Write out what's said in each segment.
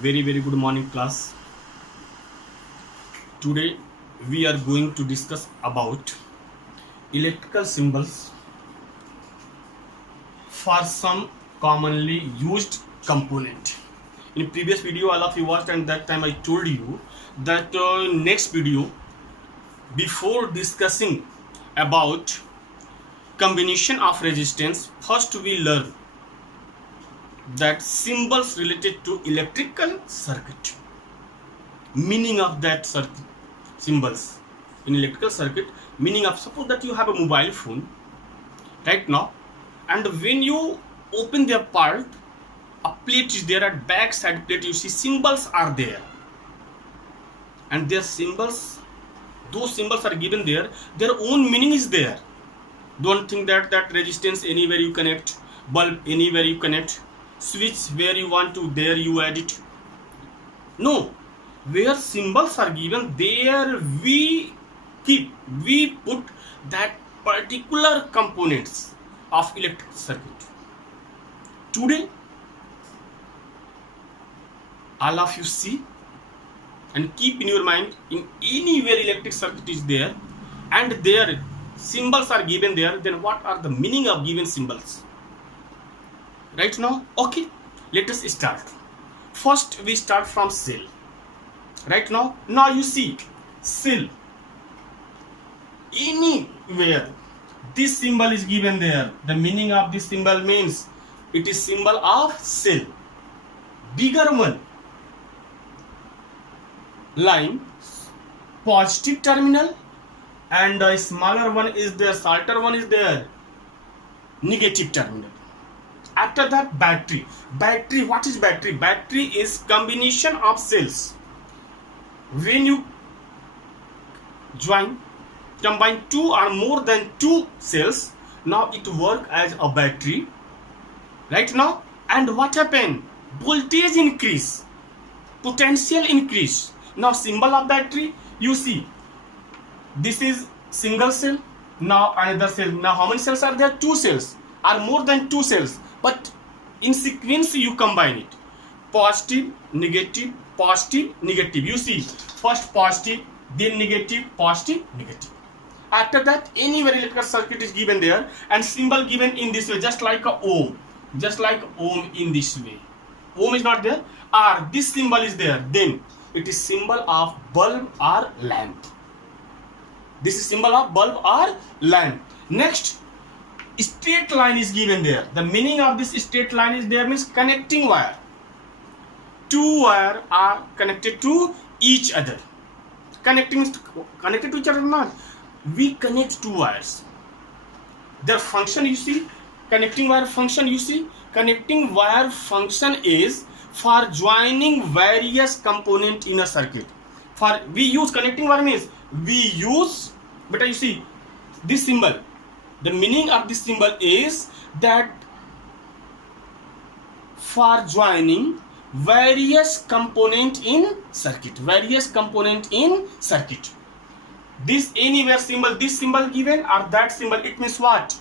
Very good morning, class. Today we are going to discuss about electrical symbols for some commonly used component. In previous video all of you watched, and that time I told you that next video, before discussing about combination of resistance, first we learn that symbols related to electrical circuit, meaning of that circuit, symbols in electrical circuit, meaning of, suppose that you have a mobile phone right now, and when you open their part, a plate is there, at back side plate you see symbols are there, and their symbols, those symbols are given there, their own meaning is there. Don't think that resistance anywhere you connect, bulb anywhere you connect, switch where you want to, there you add it. No, where symbols are given, there we put that particular components of electric circuit. Today all of you see and keep in your mind, in anywhere electric circuit is there and their symbols are given there, then what are the meaning of given symbols right now? Okay, let us start. First we start from cell. Right now you see cell, anywhere this symbol is given there, the meaning of this symbol means it is symbol of cell. Bigger one line, positive terminal, and a smaller one is there, shorter one is there, negative terminal. After that, battery. What is battery? Battery is combination of cells. When you combine two or more than two cells, now it work as a battery right now. And what happen? Voltage increase, potential increase. Now symbol of battery, you see this is single cell, now another cell. Now how many cells are there? Two cells or more than two cells, but in sequence you combine it. Positive, negative, positive, negative. You see first positive, then negative, positive, negative. After that, anywhere electrical circuit is given there and symbol given in this way, just like a ohm, in this way. Ohm is not there, or this symbol is there, then it is symbol of bulb or lamp. This is symbol of bulb or lamp. Next, straight line is given there. The meaning of this straight line is there means connecting wire. Two wire are connected to each other. Connected to each other or not? We connect two wires. Their function, you see, connecting wire function, you see, connecting wire function is for joining various component in a circuit. For we use connecting wire means we use, but you see this symbol, the meaning of this symbol is that for joining various component in circuit. This anywhere symbol, this symbol given or that symbol, it means what?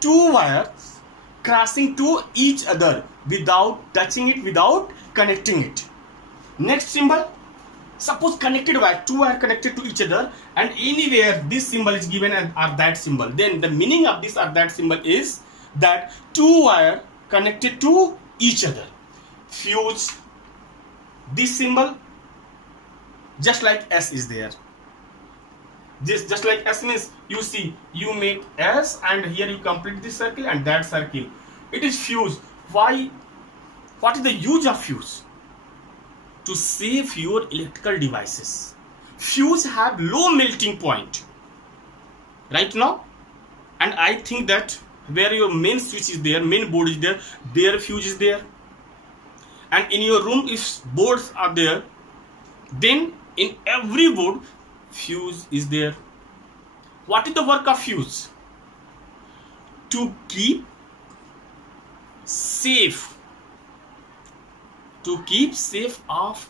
Two wires crossing to each other without touching it, without connecting it. Next symbol, suppose connected wire, two wire connected to each other, and anywhere this symbol is given or that symbol, then the meaning of this or that symbol is that two wire connected to each other. Fuse, this symbol, just like S is there. This just like S means, you see, you make S and here you complete this circle and that circle. It is fuse. Why? What is the use of fuse? To save your electrical devices. Fuse have low melting point right now, and I think that where your main switch is there, main board is there, their fuse is there. And in your room, if boards are there, then in every board fuse is there. What is the work of fuse? To keep safe of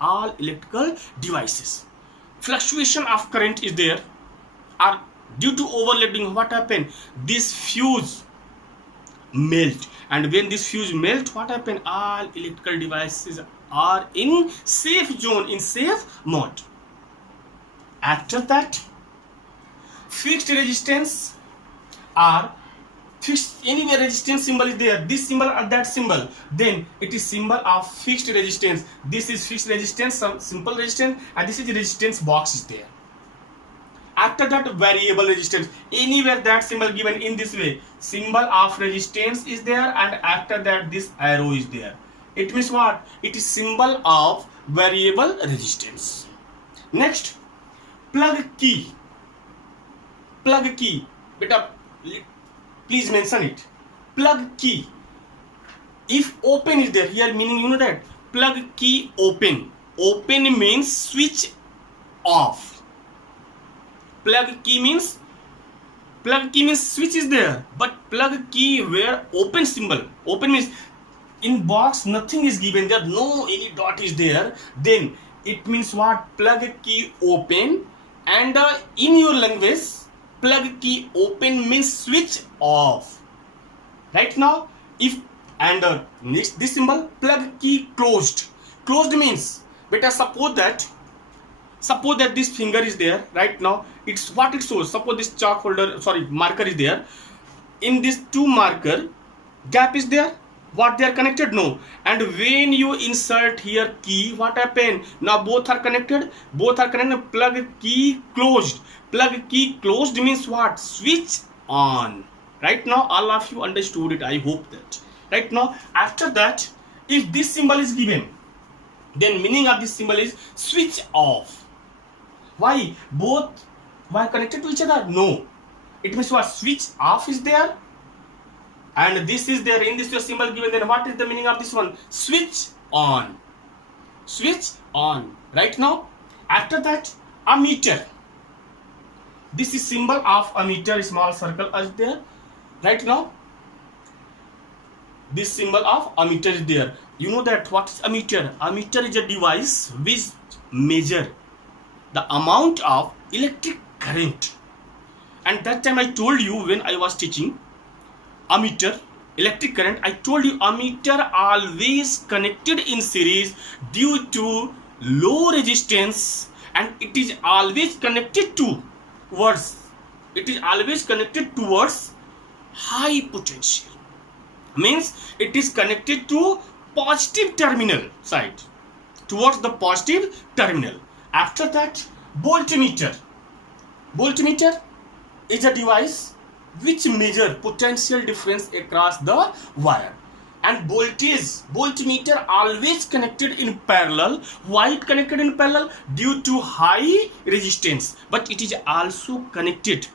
all electrical devices. Fluctuation of current is there, or due to overloading, what happened? This fuse melt, and when this fuse melt, what happen? All electrical devices are in safe zone, in safe mode. After that, fixed resistance are fixed, anywhere resistance symbol is there, this symbol or that symbol, then it is symbol of fixed resistance. This is fixed resistance, some simple resistance, and this is the resistance box is there. After that, variable resistance, anywhere that symbol given in this way, symbol of resistance is there, and after that this arrow is there. It means what? It is symbol of variable resistance. Next, plug key. Plug key, beta, please mention it. Plug key, if open is there here, meaning you know that plug key open. Open means switch off. Plug key means switch is there, but plug key where open symbol. Open means in box nothing is given there, no any dot is there, then it means what? Plug key open, and in your language plug key open means switch off. Right now, if and next this symbol plug key closed. Closed means, beta, suppose that this finger is there. Right now it's what it shows. Suppose this chalk holder, marker is there. In this two marker, gap is there. What, they are connected? No. And when you insert here key, what happen? Now both are connected. Plug key closed. Plug key closed means what? Switch on. Right now all of you understood it, I hope that. Right now, after that, if this symbol is given, then meaning of this symbol is switch off. Why? Both were connected to each other? No. It means what? Switch off is there, and this is there. In this symbol given, then what is the meaning of this one? Switch on. Switch on. Right now, after that, ammeter. This is symbol of ammeter, small circle is there. Right now, this symbol of ammeter is there. You know that what is ammeter? Ammeter is a device which measure the amount of electric current. And that time I told you, when I was teaching ammeter, electric current, I told you ammeter always connected in series due to low resistance, and it is always connected towards high potential. Means it is connected to positive terminal side, towards the positive terminal. After that, voltmeter. Voltmeter is a device which measure potential difference across the wire. And voltmeter always connected in parallel. Why it connected in parallel? Due to high resistance, but it is also connected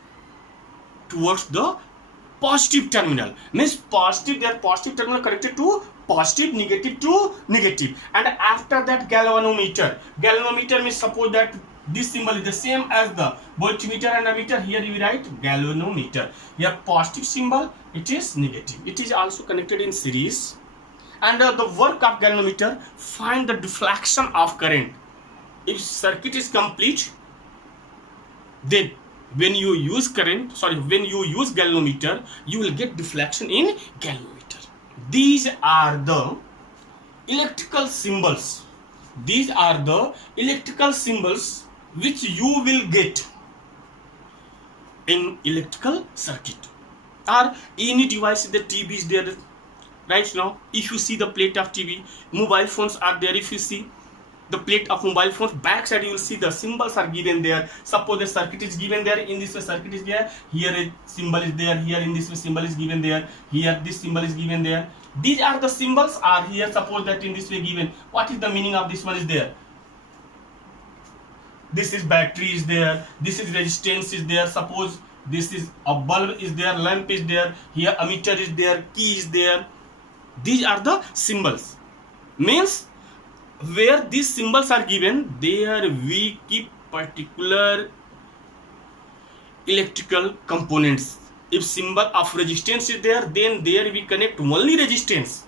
towards the positive terminal. Means positive, their positive terminal connected to positive, negative to negative. And after that, galvanometer. Galvanometer means, suppose that this symbol is the same as the voltmeter and ammeter. Here you write galvanometer. Here positive symbol, it is negative. It is also connected in series. And the work of galvanometer, find the deflection of current. If circuit is complete, then when you use galvanometer, you will get deflection in galvanometer. These are the electrical symbols. These are the electrical symbols which you will get in electrical circuit. Or any device, the TV is there. Right now, if you see the plate of TV, mobile phones are there. If you see the plate of mobile phones, back side you will see the symbols are given there. Suppose the circuit is given there. In this way circuit is there. Here a symbol is there. Here in this way symbol is given there. Here this symbol is given there. These are the symbols are here. Suppose that in this way given. What is the meaning of this one is there? This is battery is there. This is resistance is there. Suppose this is a bulb is there. Lamp is there. Here ammeter is there. Key is there. These are the symbols. Means where these symbols are given, there we keep particular electrical components. If symbol of resistance is there, then there we connect only resistance.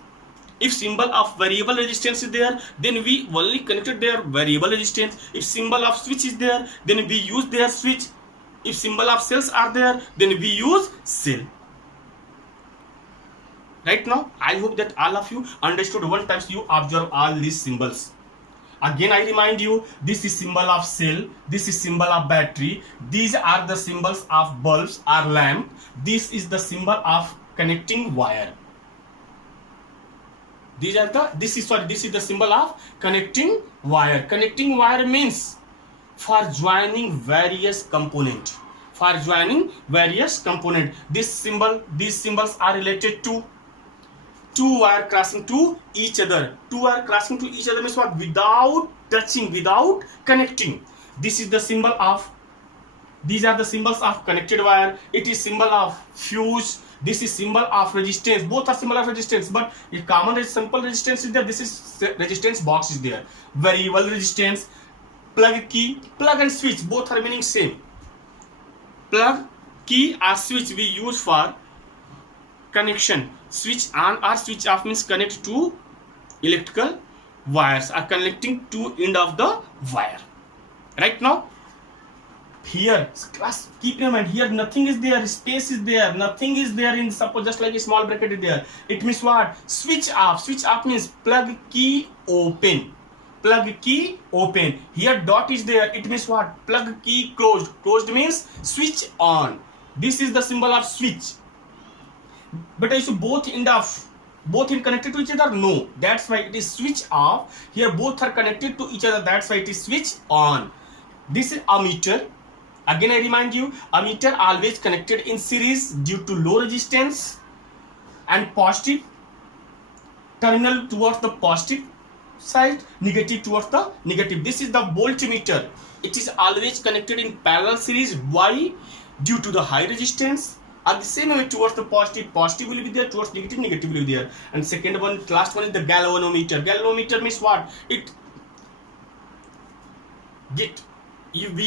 If symbol of variable resistance is there, then we only connected their variable resistance. If symbol of switch is there, then we use their switch. If symbol of cells are there, then we use cell. Right now, I hope that all of you understood. One time you observe all these symbols. Again, I remind you, this is symbol of cell, this is symbol of battery, these are the symbols of bulbs or lamp, this is the symbol of connecting wire. This is the symbol of connecting wire. Connecting wire means for joining various component. These symbols are related to two wire crossing to each other. Two wire crossing to each other means what? Without touching, without connecting. These are the symbols of connected wire. It is symbol of fuse. This is symbol of resistance. Both are symbol of resistance, but a common simple resistance is there. This is resistance box is there. Variable resistance, plug key, plug and switch, both are meaning same. Plug, key or switch we use for connection. Switch on or switch off means connect to electrical wires or connecting to end of the wire. Right now, here class, keep in mind, here nothing is there, space is there, nothing is there in, suppose just like a small bracket is there. It means what? Switch off means plug key open. Here dot is there, it means what? Plug key closed means switch on. This is the symbol of switch. But I see both end connected to each other? No, that's why it is switch off. Here both are connected to each other, that's why it is switch on. This is ammeter. Again, I remind you, ammeter always connected in series due to low resistance and positive terminal towards the positive side, negative towards the negative. This is the voltmeter. It is always connected in parallel series. Why? Due to the high resistance. At the same way, towards the positive will be there, towards negative will be there. And second one, last one is the galvanometer. Galvanometer means what? We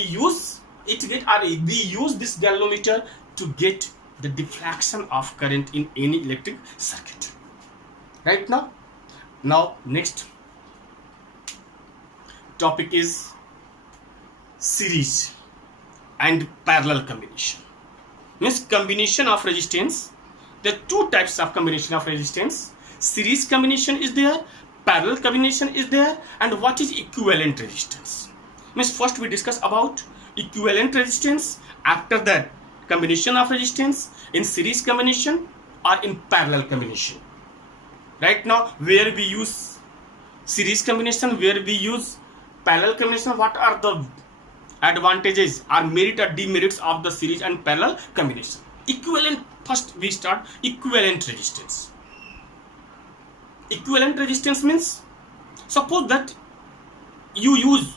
use this galvanometer to get the deflection of current in any electric circuit. Right now next topic is series and parallel combination. Means combination of resistance. There are two types of combination of resistance. Series combination is there, parallel combination is there, and what is equivalent resistance? Means first we discuss about equivalent resistance, after that combination of resistance in series combination or in parallel combination. Right now, where we use series combination, where we use parallel combination, what are the advantages or merit or demerits of the series and parallel combination? Equivalent, first we start equivalent resistance. Equivalent resistance means, suppose that you use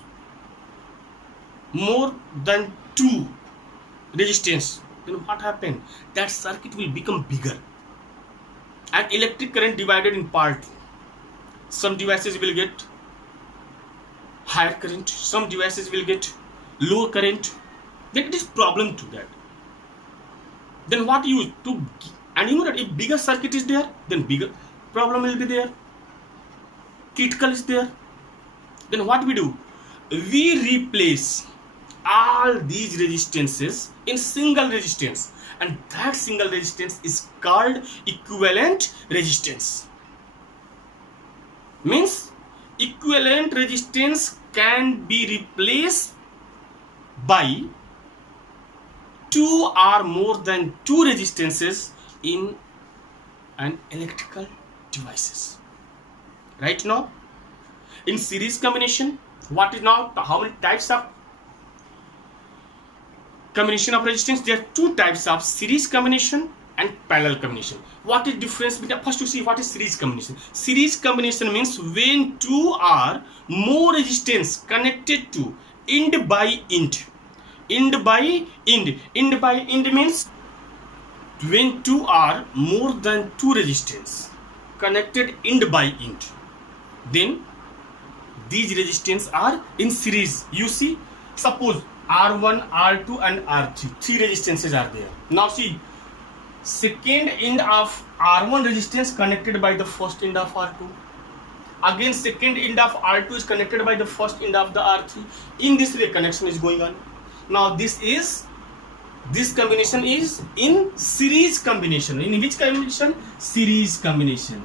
more than two resistance, then what happen? That circuit will become bigger and electric current divided in part. Some devices will get higher current, some devices will get lower current. Then it is problem to that. Then what you do? And you know that if bigger circuit is there, then bigger problem will be there. Critical is there. Then what we do? We replace all these resistances in single resistance, and that single resistance is called equivalent resistance. Means equivalent resistance can be replaced by two or more than two resistances in an electrical devices. Right now, in series combination, what is now, how many types of combination of resistance? There are two types of series combination and parallel combination. What is difference between? First, you see what is series combination. Series combination means when two or more resistance connected to end by end. End by end means when two or more than two resistance connected end by end, then these resistance are in series. You see, suppose R1, R2 and R3, three resistances are there. Now see, second end of R1 resistance connected by the first end of R2. Again, second end of R2 is connected by the first end of the R3. In this way, connection is going on. Now this is This combination is in series combination. In which combination? Series combination.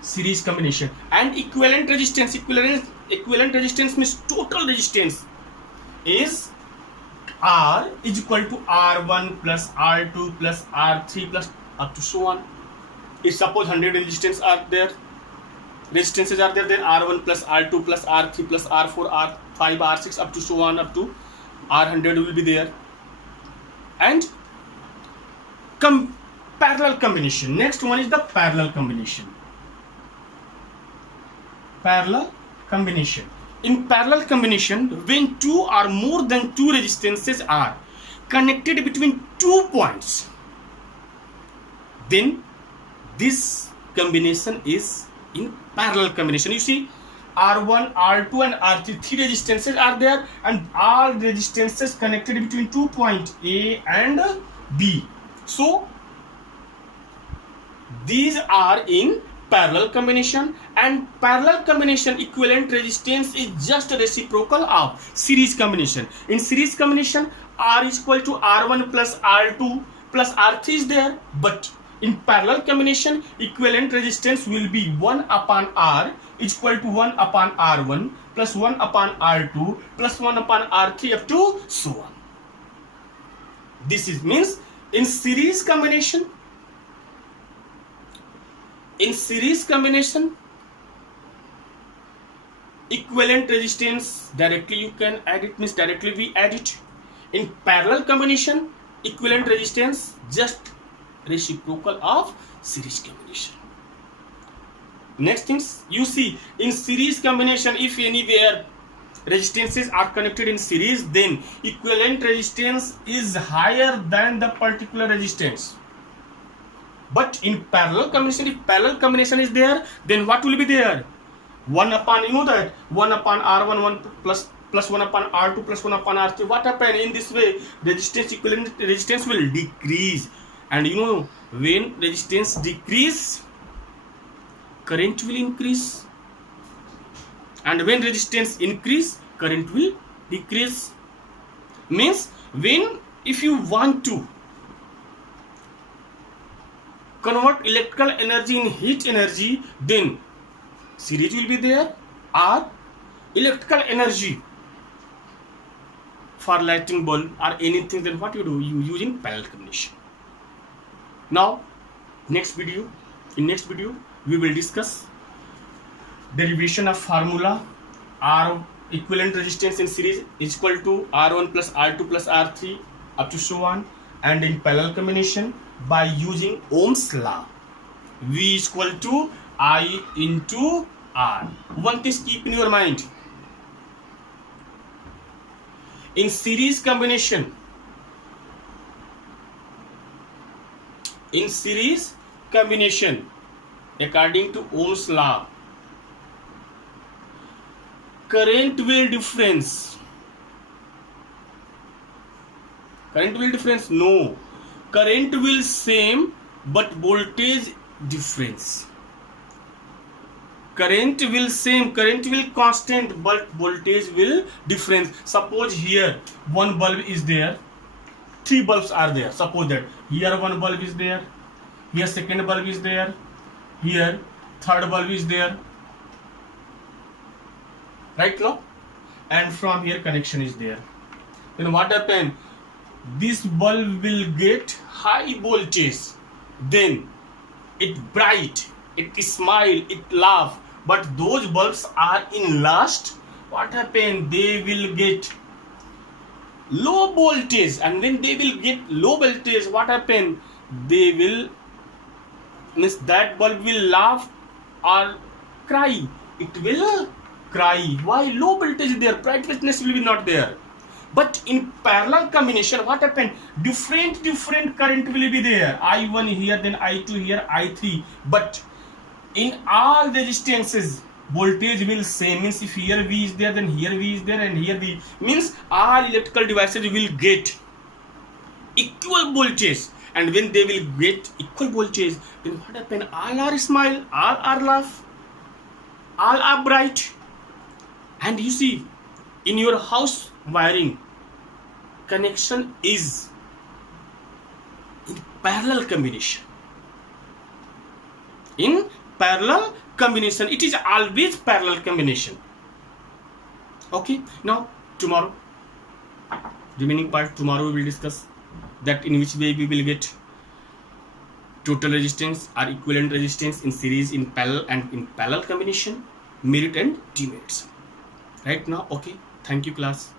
Series combination. And equivalent resistance. Equivalent resistance means total resistance is R is equal to R1 plus R2 plus R3 plus up to so on. If suppose 100 resistances are there, then R1 plus R2 plus R3 plus R4 R5 R6 up to so on, up to R100 will be there. And parallel combination. Next one is the parallel combination. Parallel combination. In parallel combination, when two or more than two resistances are connected between 2 points, then this combination is in parallel combination. You see, R1, R2 and R3, three resistances are there, and all resistances connected between 2 points A and B. So these are in parallel combination, and parallel combination equivalent resistance is just a reciprocal of series combination. In series combination, R is equal to R1 plus R2 plus R3 is there, but in parallel combination, equivalent resistance will be 1 upon R is equal to 1 upon R1 plus 1 upon R2 plus 1 upon R3 up to so on. This is means in series combination. In series combination, equivalent resistance directly you can add it, means directly we add it. In parallel combination, equivalent resistance just reciprocal of series combination. Next things you see, in series combination, if anywhere resistances are connected in series, then equivalent resistance is higher than the particular resistance. But in parallel combination, if parallel combination is there, then what will be there? 1 upon, you know that, 1 upon R1 1 plus 1 upon R2 plus 1 upon R3. What happen in this way? Resistance, equivalent resistance will decrease. And you know, when resistance decrease, current will increase. And when resistance increase, current will decrease. Means when, if you want to convert electrical energy in heat energy, then series will be there, or electrical energy for lighting bulb or anything, then what you do? You use in parallel combination. Now, in next video we will discuss derivation of formula R equivalent resistance in series is equal to R1 plus R2 plus R3 up to so on, and in parallel combination by using Ohm's law, V is equal to I into R. One thing keep in your mind, in series combination, according to Ohm's law, current will difference. No, current will same but voltage difference. Current will same, current will constant, but voltage will difference. Suppose here one bulb is there, three bulbs are there. Suppose that here one bulb is there, here second bulb is there, here third bulb is there, right now, and from here connection is there. Then what happen? This bulb will get high voltage, then it bright, it smile, it laugh. But those bulbs are in last, what happen? They will get low voltage, and when they will get low voltage, what happen? They will, means that bulb will laugh or cry. It will cry. Why? Low voltage is there, brightness will be not there. But in parallel combination, what happened? Different current will be there. I1 here, then I2 here, I3. But in all resistances, voltage will same. Means if here V is there, then here V is there, and here V. Means all electrical devices will get equal voltage. And when they will get equal voltage, then what happen? All are smile, all are laugh, all are bright. And you see, in your house wiring, connection is in parallel combination. In parallel combination, it is always parallel combination. Okay, now tomorrow, remaining part tomorrow we will discuss that in which way we will get total resistance or equivalent resistance in series, in parallel, and in parallel combination, merit and demerits. Right now, okay, thank you class.